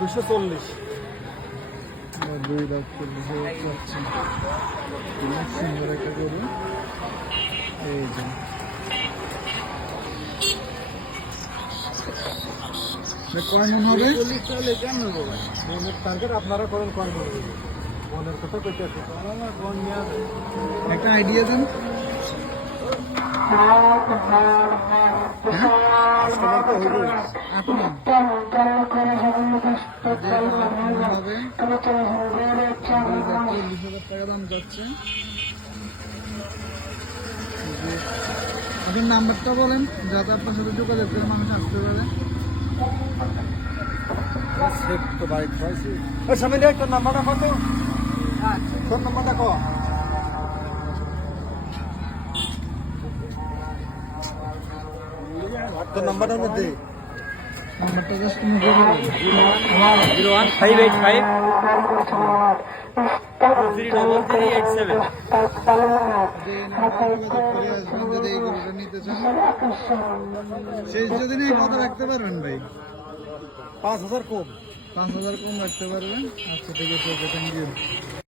240 2,40,000 যাচ্ছে। অনেক সুন্দর একটা গরু। এই যে কয় মন হবে? মনের টার্গেট আপনারা করেন কয় মন হবে? মনের কথা কইতে একটা আইডিয়া দেন। টাকা দাম যাচ্ছে। আপনার নাম্বারটা বলেন যাতে আপনার সাথে যোগাযোগ করে মানুষ আসতে পারে। তো বাইক পাইছি সামনে একটা নাম্বারটা কত? ফোন নাম্বারটা কো তোর নাম্বারটা দে। নাম্বারটা জাস্ট তুমি বলে দাও। 01585 33387 যদি এই গরুটা নিতে চান শেষ যদি নেই কত রাখতে পারবেন ভাই? 5000 কম। 5,000 কম রাখতে পারবেন। আচ্ছা ঠিক আছে, থ্যাংক ইউ।